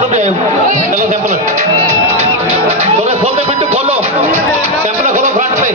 ഗ്രൂപ്പിൽ hello sample തുറേ photo വിട്ടു ഫോളോ സാമ്പിളെ ഫോളോ ഫ്രാട്ട് പേ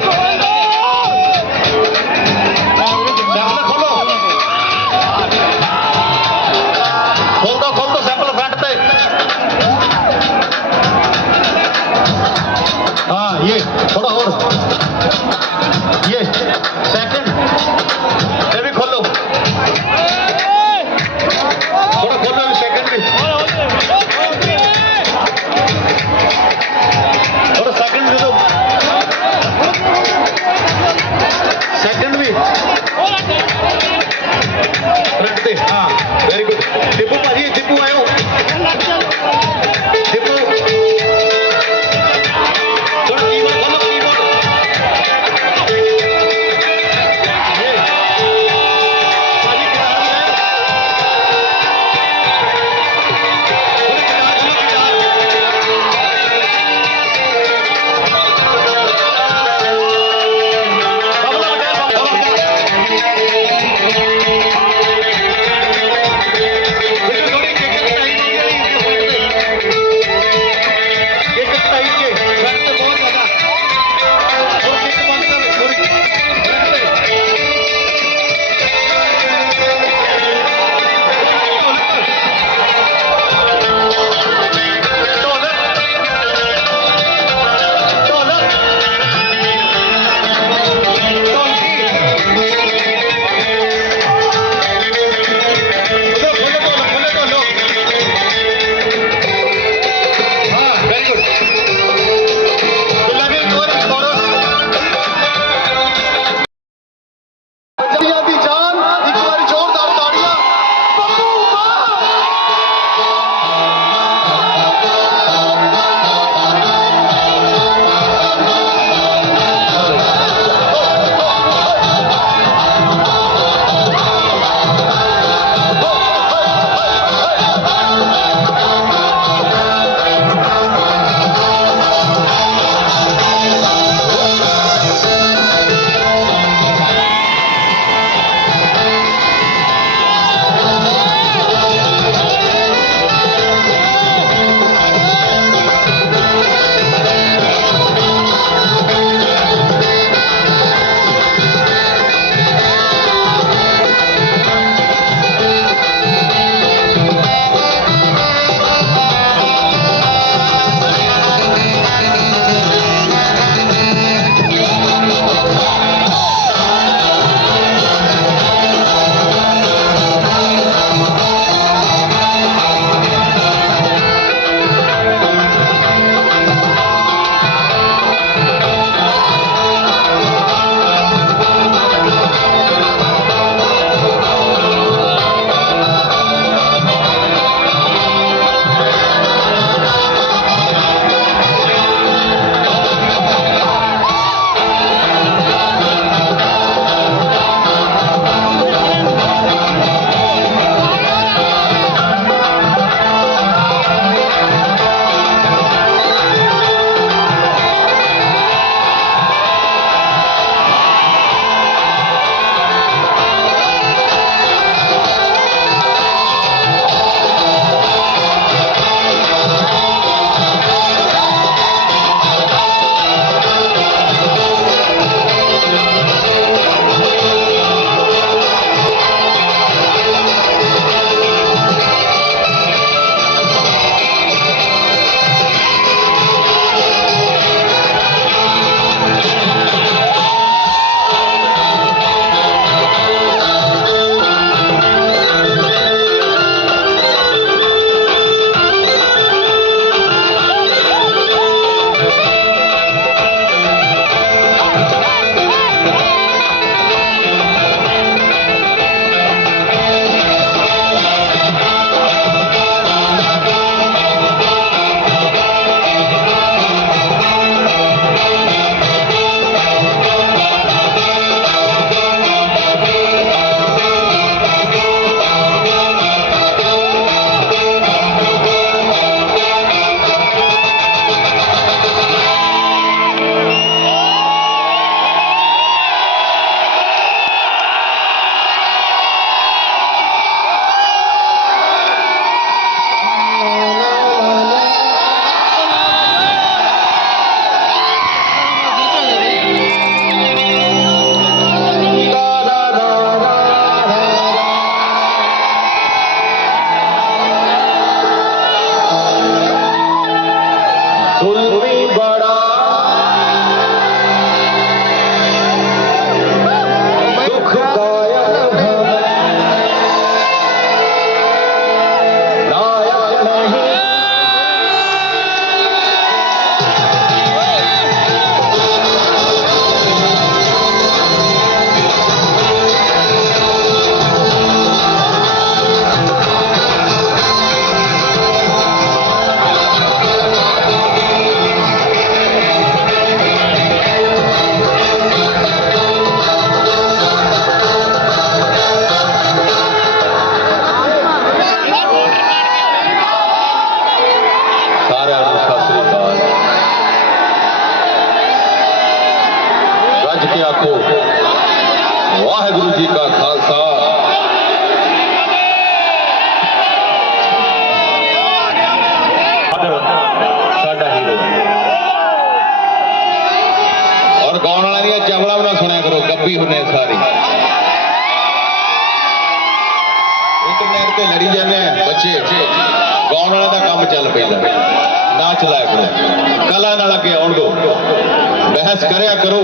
ਬਹਿਸ ਕਰਿਆ ਕਰੋ,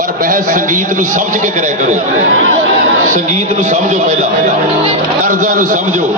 ਪਰ ਬਹਿਸ ਸੰਗੀਤ ਨੂੰ ਸਮਝ ਕੇ ਕਰਿਆ ਕਰੋ। ਸੰਗੀਤ ਨੂੰ ਸਮਝੋ ਪਹਿਲਾਂ। ਤਰਜ਼ਾਂ ਨੂੰ ਸਮਝੋ।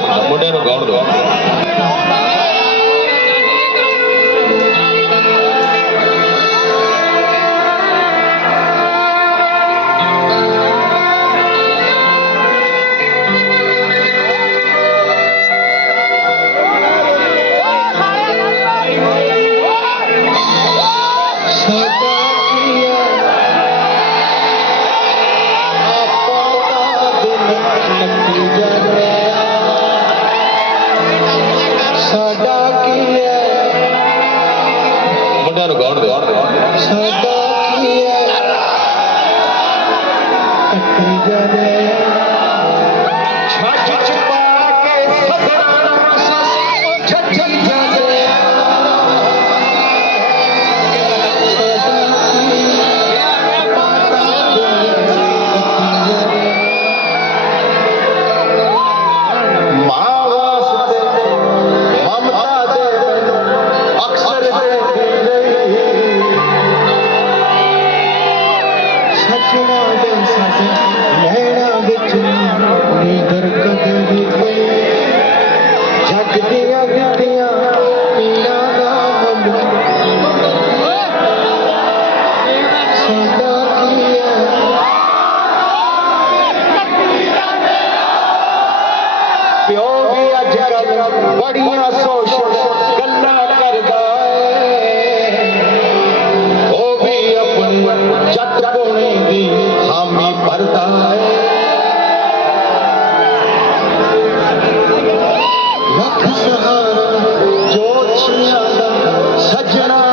ਮੱਠਾ ਸੰਗੀਤ ਲੱਗੀ ਜਾਂਦਿਆ ਛੱਜ ਚ ਪਾ ਕੇ ਸਭਰਾਂ ਨੂੰ ਸੱਸ ਜੋਤਸ਼ੀਆਂ ਦਾ ਸੱਜਣਾ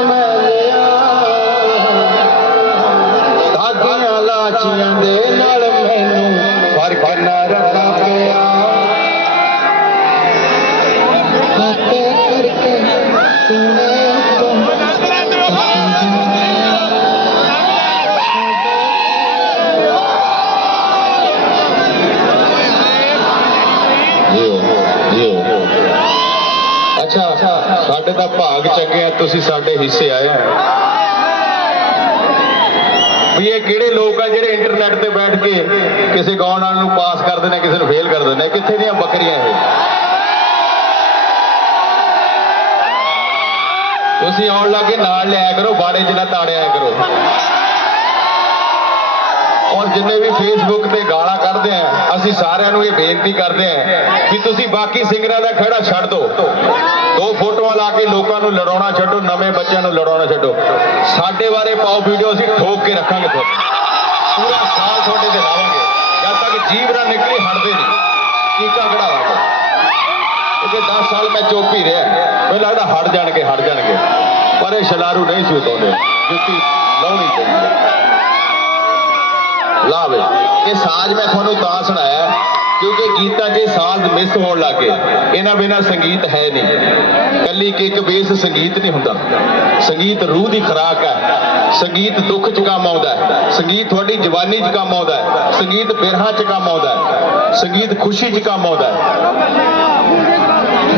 ਸਾਡੇ ਤਾਂ ਭਾਗ ਚੱਕਿਆ ਤੁਸੀਂ ਸਾਡੇ ਹਿੱਸੇ ਆਏ ਆ ਵੀ ਇਹ ਕਿਹੜੇ ਲੋਕ ਆ ਜਿਹੜੇ ਇੰਟਰਨੈਟ ਤੇ ਬੈਠ ਕੇ ਕਿਸੇ ਗਾਉਣ ਵਾਲੇ ਨੂੰ ਪਾਸ ਕਰਦੇ ਨੇ, ਕਿਸੇ ਨੂੰ ਫੇਲ ਕਰ ਦਿੰਦੇ ਨੇ? ਕਿੱਥੇ ਦੀਆਂ ਬੱਕਰੀਆਂ ਇਹ? ਤੁਸੀਂ ਆਉਣ ਲੱਗੇ, ਨਾਲ ਲਿਆ ਕਰੋ, ਬਾੜੇ 'ਚ ਤਾੜਿਆ ਕਰੋ। ਔਰ ਜਿੰਨੇ ਵੀ ਫੇਸਬੁੱਕ ਤੇ ਗਾਲਾਂ ਕੱਢਦੇ ਆ, ਅਸੀਂ ਸਾਰਿਆਂ ਨੂੰ ਇਹ ਬੇਨਤੀ ਕਰਦੇ ਆ ਕਿ ਤੁਸੀਂ ਬਾਕੀ ਸਿੰਗਰਾਂ ਦਾ ਖੜਾ ਛੱਡ ਦਿਓ। ਦੋ ਫੋਟੋਆਂ ਲਾ ਕੇ ਲੋਕਾਂ ਨੂੰ ਲੜਾਉਣਾ ਛੱਡੋ, ਨਵੇਂ ਬੱਚਿਆਂ ਨੂੰ ਲੜਾਉਣਾ ਛੱਡੋ। ਸਾਡੇ ਬਾਰੇ ਪਾਓ ਵੀਡੀਓ, ਅਸੀਂ ਠੋਕ ਕੇ ਰੱਖਾਂਗੇ ਤੁਹਾਨੂੰ। ਪੂਰਾ ਸਾਲ ਤੁਹਾਡੇ ਤੇ ਲਾਵਾਂਗੇ। ਜਦ ਤੱਕ ਜੀਵ ਨਾ ਨਿਕਲੇ, ਹਟਦੇ ਨਹੀਂ। ਕੀਕਾ ਕਢਾਵਾਂਗੇ। ਕਿਉਂਕਿ 10 ਸਾਲ ਮੈਂ ਚੁੱਪ ਹੀ ਰਿਹਾ, ਮੈਨੂੰ ਲੱਗਦਾ ਹਟ ਜਾਣਗੇ ਹਟ ਜਾਣਗੇ। ਪਰ ਇਹ ਸ਼ਲਾਰੂ ਨਹੀਂ ਸੀ ਸੂਤੋਂਦੇ ਜੁੱਤੀ ਲਾਉਣੀ ਚਾਹੀਦੀ ਲਾਵੇ। ਇਹ ਸਾਜ਼ ਮੈਂ ਤੁਹਾਨੂੰ ਤਾਂ ਸੁਣਾਇਆ, ਕਿਉਂਕਿ ਗੀਤਾਂ 'ਚ ਇਹ ਸਾਜ਼ ਮਿਸ ਹੋਣ ਲੱਗੇ ਇਹਨਾਂ ਬਿਨਾ ਸੰਗੀਤ ਹੈ ਨਹੀਂ। ਕੱਲੀ ਕਿੱਕ ਬੇਸ ਸੰਗੀਤ ਨਹੀਂ ਹੁੰਦਾ। ਸੰਗੀਤ ਰੂਹ ਦੀ ਖੁਰਾਕ ਹੈ। ਸੰਗੀਤ ਦੁੱਖ 'ਚ ਕੰਮ ਆਉਂਦਾ ਹੈ। ਸੰਗੀਤ ਤੁਹਾਡੀ ਜਵਾਨੀ 'ਚ ਕੰਮ ਆਉਂਦਾ ਹੈ। ਸੰਗੀਤ ਬਿਰਹਾ 'ਚ ਕੰਮ ਆਉਂਦਾ ਹੈ। ਸੰਗੀਤ ਖੁਸ਼ੀ 'ਚ ਕੰਮ ਆਉਂਦਾ ਹੈ।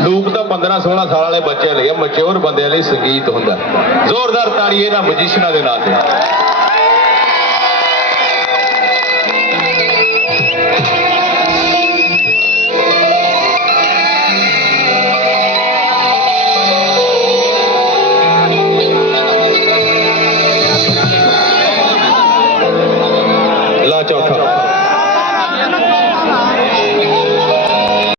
ਲੂਪ ਤਾਂ 15 16 ਸਾਲ ਵਾਲੇ ਬੱਚਿਆਂ ਲਈ ਹੈ। ਮੈਚੁਰ ਬੰਦਿਆਂ ਲਈ ਸੰਗੀਤ ਹੁੰਦਾ ਜ਼ੋਰਦਾਰ ਤਾੜੀ ਇਹਨਾਂ ਮਜੀਸ਼ੀਨਾਂ ਦੇ ਨਾਂ ਤੇ।